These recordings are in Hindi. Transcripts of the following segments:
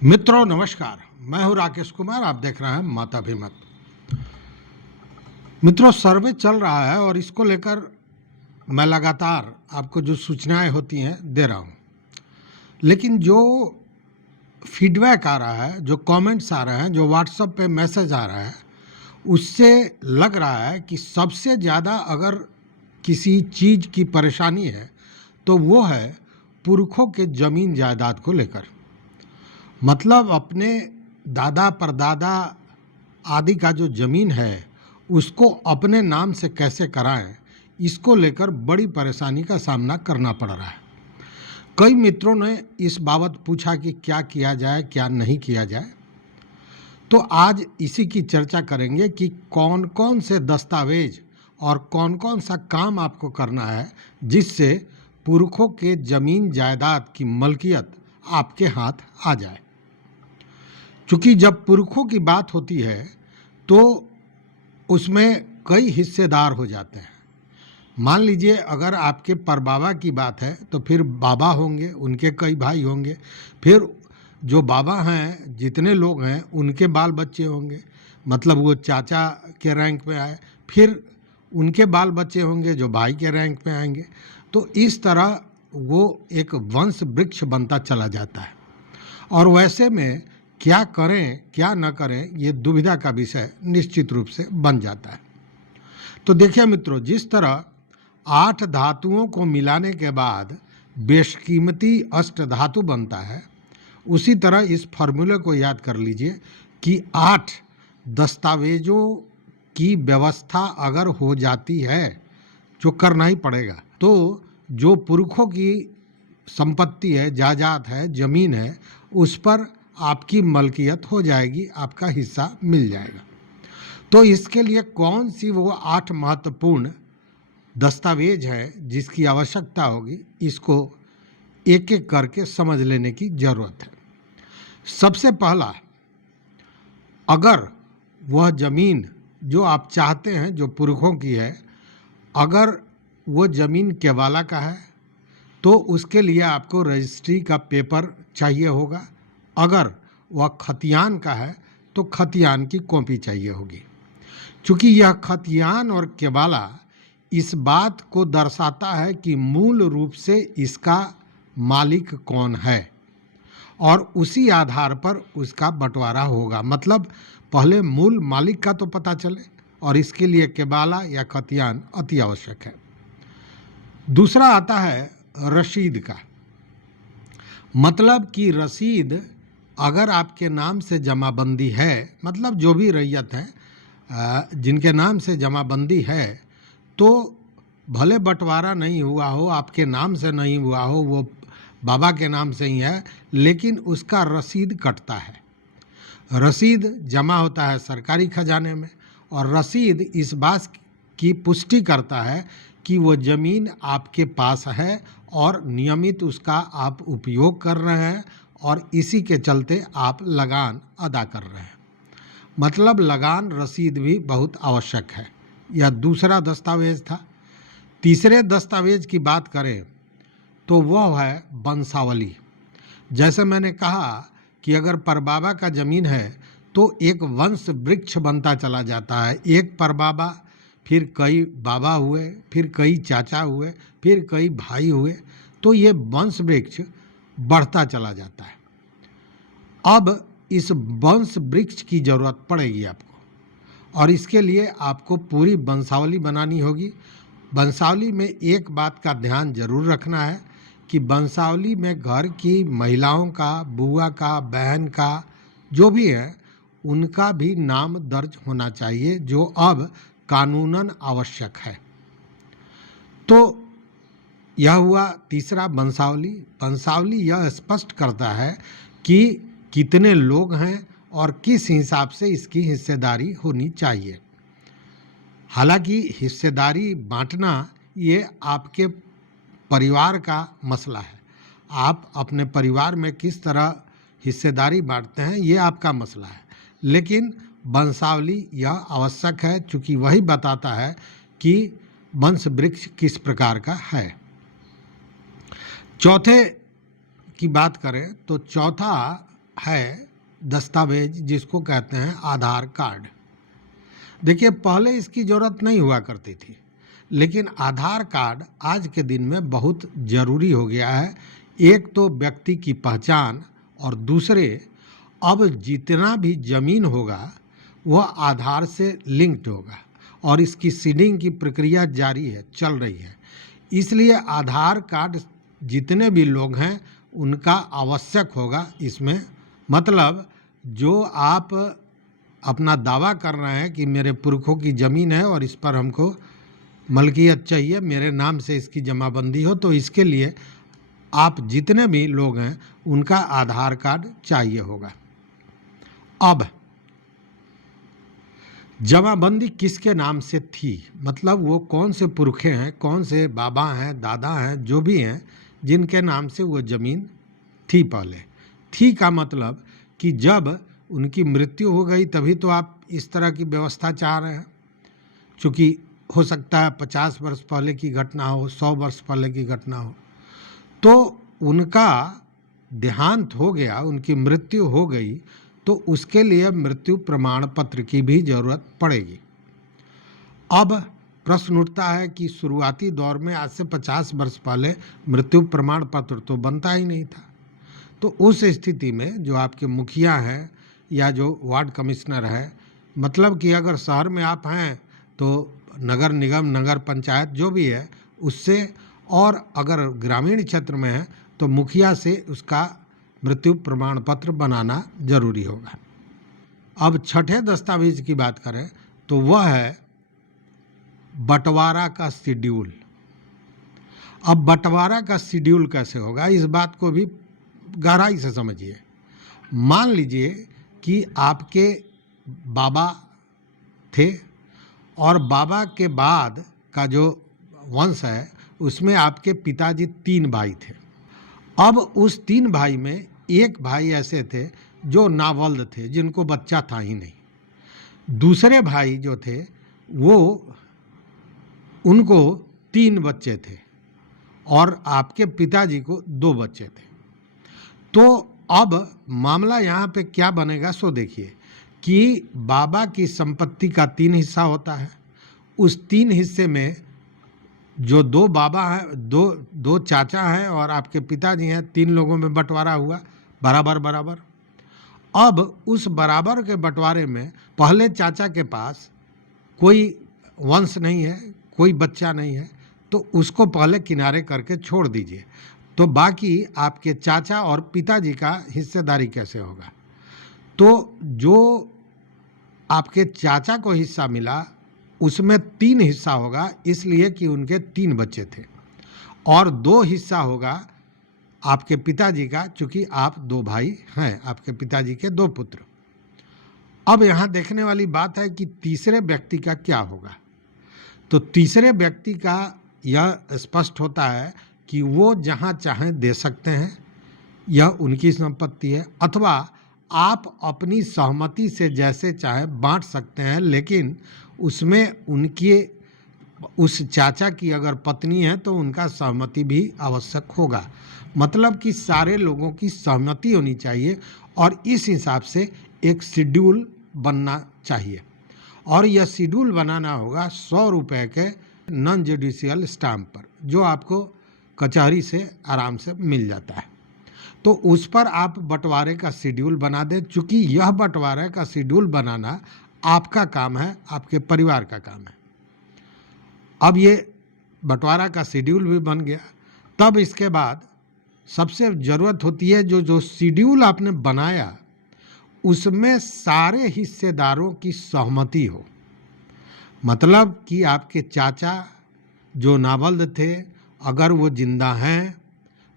मित्रों नमस्कार। मैं हूं राकेश कुमार। आप देख रहे हैं माताभिमत। मित्रों, सर्वे चल रहा है और इसको लेकर मैं लगातार आपको जो सूचनाएं होती हैं दे रहा हूं, लेकिन जो फीडबैक आ रहा है, जो कमेंट्स आ रहे हैं, जो व्हाट्सएप पे मैसेज आ रहा है, उससे लग रहा है कि सबसे ज़्यादा अगर किसी चीज़ की परेशानी है तो वो है पुरखों के ज़मीन जायदाद को लेकर। मतलब अपने दादा परदादा आदि का जो ज़मीन है उसको अपने नाम से कैसे कराएं, इसको लेकर बड़ी परेशानी का सामना करना पड़ रहा है। कई मित्रों ने इस बाबत पूछा कि क्या किया जाए, क्या नहीं किया जाए। तो आज इसी की चर्चा करेंगे कि कौन कौन से दस्तावेज और कौन कौन सा काम आपको करना है जिससे पुरखों के ज़मीन जायदाद की मलकियत आपके हाथ आ जाए। क्योंकि जब पुरखों की बात होती है तो उसमें कई हिस्सेदार हो जाते हैं। मान लीजिए अगर आपके परबाबा की बात है तो फिर बाबा होंगे, उनके कई भाई होंगे, फिर जो बाबा हैं जितने लोग हैं उनके बाल बच्चे होंगे, मतलब वो चाचा के रैंक पे आए, फिर उनके बाल बच्चे होंगे जो भाई के रैंक पे आएंगे। तो इस तरह वो एक वंश वृक्ष बनता चला जाता है और वैसे में क्या करें क्या न करें ये दुविधा का विषय निश्चित रूप से बन जाता है। तो देखिए मित्रों, जिस तरह 8 धातुओं को मिलाने के बाद बेशकीमती अष्ट धातु बनता है, उसी तरह इस फॉर्मूले को याद कर लीजिए कि 8 दस्तावेजों की व्यवस्था अगर हो जाती है, जो करना ही पड़ेगा, तो जो पुरखों की संपत्ति है, जायदाद है, ज़मीन है, उस पर आपकी मलकियत हो जाएगी, आपका हिस्सा मिल जाएगा। तो इसके लिए कौन सी वो 8 महत्वपूर्ण दस्तावेज है जिसकी आवश्यकता होगी, इसको एक एक करके समझ लेने की ज़रूरत है। सबसे पहला, अगर वह ज़मीन जो आप चाहते हैं, जो पुरखों की है, अगर वो ज़मीन केवाला का है तो उसके लिए आपको रजिस्ट्री का पेपर चाहिए होगा। अगर वह खतियान का है तो खतियान की कॉपी चाहिए होगी। चूँकि यह खतियान और केवाला इस बात को दर्शाता है कि मूल रूप से इसका मालिक कौन है और उसी आधार पर उसका बंटवारा होगा। मतलब पहले मूल मालिक का तो पता चले और इसके लिए केवाला या खतियान अति आवश्यक है। दूसरा आता है रसीद का। मतलब कि रसीद अगर आपके नाम से जमाबंदी है, मतलब जो भी रैयत हैं जिनके नाम से जमाबंदी है, तो भले बंटवारा नहीं हुआ हो, आपके नाम से नहीं हुआ हो, वो बाबा के नाम से ही है, लेकिन उसका रसीद कटता है। रसीद जमा होता है सरकारी खजाने में और रसीद इस बात की पुष्टि करता है कि वो ज़मीन आपके पास है और नियमित उसका आप उपयोग कर रहे हैं और इसी के चलते आप लगान अदा कर रहे हैं। मतलब लगान रसीद भी बहुत आवश्यक है। यह दूसरा दस्तावेज था। तीसरे दस्तावेज की बात करें तो वह है वंशावली। जैसे मैंने कहा कि अगर परबाबा का ज़मीन है तो एक वंश वृक्ष बनता चला जाता है। एक परबाबा, फिर कई बाबा हुए, फिर कई चाचा हुए, फिर कई भाई हुए, तो ये वंश वृक्ष बढ़ता चला जाता है। अब इस वंश वृक्ष की ज़रूरत पड़ेगी आपको और इसके लिए आपको पूरी वंशावली बनानी होगी। वंशावली में एक बात का ध्यान जरूर रखना है कि वंशावली में घर की महिलाओं का, बुआ का, बहन का, जो भी है, उनका भी नाम दर्ज होना चाहिए, जो अब कानूनन आवश्यक है। तो यह हुआ तीसरा वंशावली। वंशावली यह स्पष्ट करता है कि कितने लोग हैं और किस हिसाब से इसकी हिस्सेदारी होनी चाहिए। हालांकि हिस्सेदारी बांटना ये आपके परिवार का मसला है। आप अपने परिवार में किस तरह हिस्सेदारी बांटते हैं ये आपका मसला है, लेकिन वंशावली यह आवश्यक है क्योंकि वही बताता है कि वंश वृक्ष किस प्रकार का है। चौथे की बात करें तो चौथा है दस्तावेज जिसको कहते हैं आधार कार्ड। देखिए, पहले इसकी ज़रूरत नहीं हुआ करती थी, लेकिन आधार कार्ड आज के दिन में बहुत ज़रूरी हो गया है। एक तो व्यक्ति की पहचान, और दूसरे अब जितना भी ज़मीन होगा वह आधार से लिंक्ड होगा, और इसकी सीडिंग की प्रक्रिया जारी है, चल रही है। इसलिए आधार कार्ड जितने भी लोग हैं उनका आवश्यक होगा इसमें। मतलब जो आप अपना दावा कर रहे हैं कि मेरे पुरखों की ज़मीन है और इस पर हमको मलकियत चाहिए, मेरे नाम से इसकी जमाबंदी हो, तो इसके लिए आप जितने भी लोग हैं उनका आधार कार्ड चाहिए होगा। अब जमाबंदी किसके नाम से थी, मतलब वो कौन से पुरखे हैं, कौन से बाबा हैं, दादा हैं, जो भी हैं, जिनके नाम से वो ज़मीन थी। पहले थी का मतलब कि जब उनकी मृत्यु हो गई तभी तो आप इस तरह की व्यवस्था चाह रहे हैं। चूँकि हो सकता है 50 वर्ष पहले की घटना हो, 100 वर्ष पहले की घटना हो, तो उनका देहांत हो गया, उनकी मृत्यु हो गई, तो उसके लिए मृत्यु प्रमाण पत्र की भी ज़रूरत पड़ेगी। अब प्रश्न उठता है कि शुरुआती दौर में आज से 50 वर्ष पहले मृत्यु प्रमाण पत्र तो बनता ही नहीं था। तो उस स्थिति में जो आपके मुखिया हैं या जो वार्ड कमिश्नर है, मतलब कि अगर शहर में आप हैं तो नगर निगम, नगर पंचायत जो भी है उससे, और अगर ग्रामीण क्षेत्र में है तो मुखिया से उसका मृत्यु प्रमाण पत्र बनाना जरूरी होगा। अब छठे दस्तावेज की बात करें तो वह है बंटवारा का शेड्यूल। अब बंटवारा का शेड्यूल कैसे होगा, इस बात को भी गहराई से समझिए। मान लीजिए कि आपके बाबा थे और बाबा के बाद का जो वंश है उसमें आपके पिताजी 3 भाई थे। अब उस 3 भाई में एक भाई ऐसे थे जो नावल्द थे, जिनको बच्चा था ही नहीं। दूसरे भाई जो थे वो, उनको 3 बच्चे थे और आपके पिताजी को 2 बच्चे थे। तो अब मामला यहाँ पे क्या बनेगा सो देखिए कि बाबा की संपत्ति का 3 हिस्सा होता है। उस 3 हिस्से में जो 2 बाबा हैं, दो चाचा हैं और आपके पिताजी हैं, 3 लोगों में बंटवारा हुआ बराबर बराबर। अब उस बराबर के बंटवारे में पहले चाचा के पास कोई वंश नहीं है, कोई बच्चा नहीं है, तो उसको पहले किनारे करके छोड़ दीजिए। तो बाकी आपके चाचा और पिताजी का हिस्सेदारी कैसे होगा। तो जो आपके चाचा को हिस्सा मिला उसमें 3 हिस्सा होगा, इसलिए कि उनके 3 बच्चे थे, और 2 हिस्सा होगा आपके पिताजी का, चूँकि आप 2 भाई हैं, आपके पिताजी के 2 पुत्र। अब यहाँ देखने वाली बात है कि तीसरे व्यक्ति का क्या होगा। तो तीसरे व्यक्ति का यह स्पष्ट होता है कि वो जहाँ चाहें दे सकते हैं, यह उनकी संपत्ति है, अथवा आप अपनी सहमति से जैसे चाहें बांट सकते हैं, लेकिन उसमें उनके उस चाचा की अगर पत्नी है तो उनका सहमति भी आवश्यक होगा। मतलब कि सारे लोगों की सहमति होनी चाहिए और इस हिसाब से एक शेड्यूल बनना चाहिए, और यह शेड्यूल बनाना होगा 100 रुपये के नॉन जुडिशियल स्टैम्प पर, जो आपको कचहरी से आराम से मिल जाता है। तो उस पर आप बंटवारे का शेड्यूल बना दें। चूँकि यह बंटवारे का शेड्यूल बनाना आपका काम है, आपके परिवार का काम है। अब ये बंटवारा का शेड्यूल भी बन गया, तब इसके बाद सबसे ज़रूरत होती है जो शेड्यूल आपने बनाया उसमें सारे हिस्सेदारों की सहमति हो। मतलब कि आपके चाचा जो नावल्द थे, अगर वो जिंदा हैं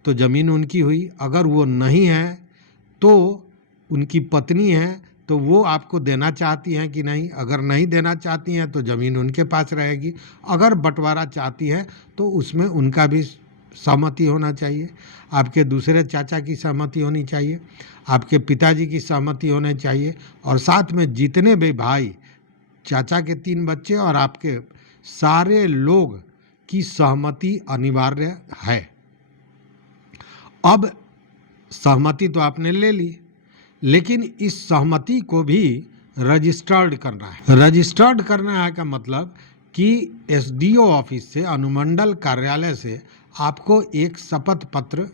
तो ज़मीन उनकी हुई, अगर वो नहीं हैं तो उनकी पत्नी है, तो वो आपको देना चाहती हैं कि नहीं। अगर नहीं देना चाहती हैं तो ज़मीन उनके पास रहेगी। अगर बंटवारा चाहती हैं तो उसमें उनका भी सहमति होना चाहिए, आपके दूसरे चाचा की सहमति होनी चाहिए, आपके पिताजी की सहमति होनी चाहिए, और साथ में जितने भी भाई, चाचा के 3 बच्चे और आपके सारे लोग की सहमति अनिवार्य है। अब सहमति तो आपने ले ली, लेकिन इस सहमति को भी रजिस्टर्ड करना है। रजिस्टर्ड करना है का मतलब कि एसडीओ ऑफिस से, अनुमंडल कार्यालय से आपको एक शपथ पत्र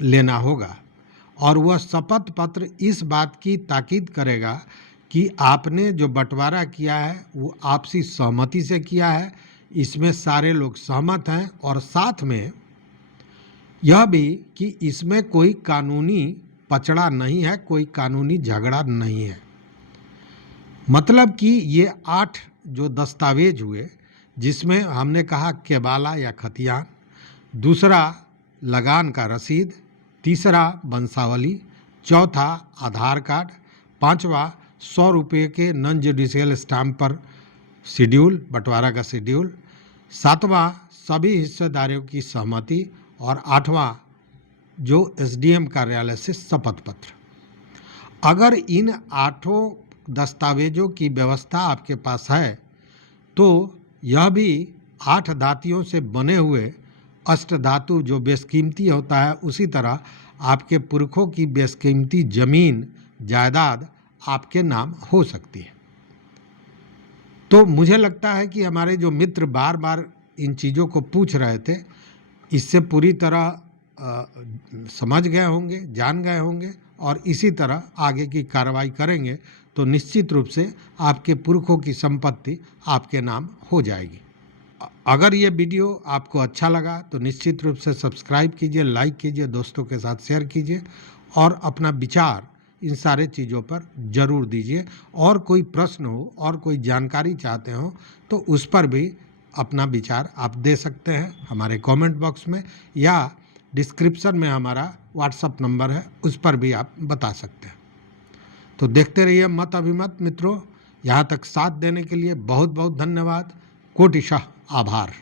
लेना होगा और वह शपथ पत्र इस बात की ताकीद करेगा कि आपने जो बंटवारा किया है वो आपसी सहमति से किया है, इसमें सारे लोग सहमत हैं, और साथ में यह भी कि इसमें कोई कानूनी पचड़ा नहीं है, कोई कानूनी झगड़ा नहीं है। मतलब कि ये 8 जो दस्तावेज हुए, जिसमें हमने कहा केबाला या खतियान, दूसरा लगान का रसीद, तीसरा वंशावली, चौथा आधार कार्ड, पांचवा 100 रुपये के नॉन जुडिशियल स्टाम्प पर शेड्यूल, बंटवारा का शेड्यूल, सातवां सभी हिस्सेदारों की सहमति, और आठवां जो एसडीएम कार्यालय से शपथ पत्र। अगर इन 8 दस्तावेजों की व्यवस्था आपके पास है तो यह भी 8 धातुओं से बने हुए अष्टधातु जो बेशकीमती होता है, उसी तरह आपके पुरखों की बेशकीमती जमीन जायदाद आपके नाम हो सकती है। तो मुझे लगता है कि हमारे जो मित्र बार बार इन चीज़ों को पूछ रहे थे, इससे पूरी तरह समझ गए होंगे, जान गए होंगे, और इसी तरह आगे की कार्रवाई करेंगे तो निश्चित रूप से आपके पुरखों की संपत्ति आपके नाम हो जाएगी। अगर ये वीडियो आपको अच्छा लगा तो निश्चित रूप से सब्सक्राइब कीजिए, लाइक कीजिए, दोस्तों के साथ शेयर कीजिए और अपना विचार इन सारे चीज़ों पर ज़रूर दीजिए। और कोई प्रश्न हो और कोई जानकारी चाहते हो तो उस पर भी अपना विचार आप दे सकते हैं हमारे कमेंट बॉक्स में, या डिस्क्रिप्शन में हमारा व्हाट्सएप नंबर है, उस पर भी आप बता सकते हैं। तो देखते रहिए मत अभिमत मित्रों। यहाँ तक साथ देने के लिए बहुत बहुत धन्यवाद। कोटिशः आभार।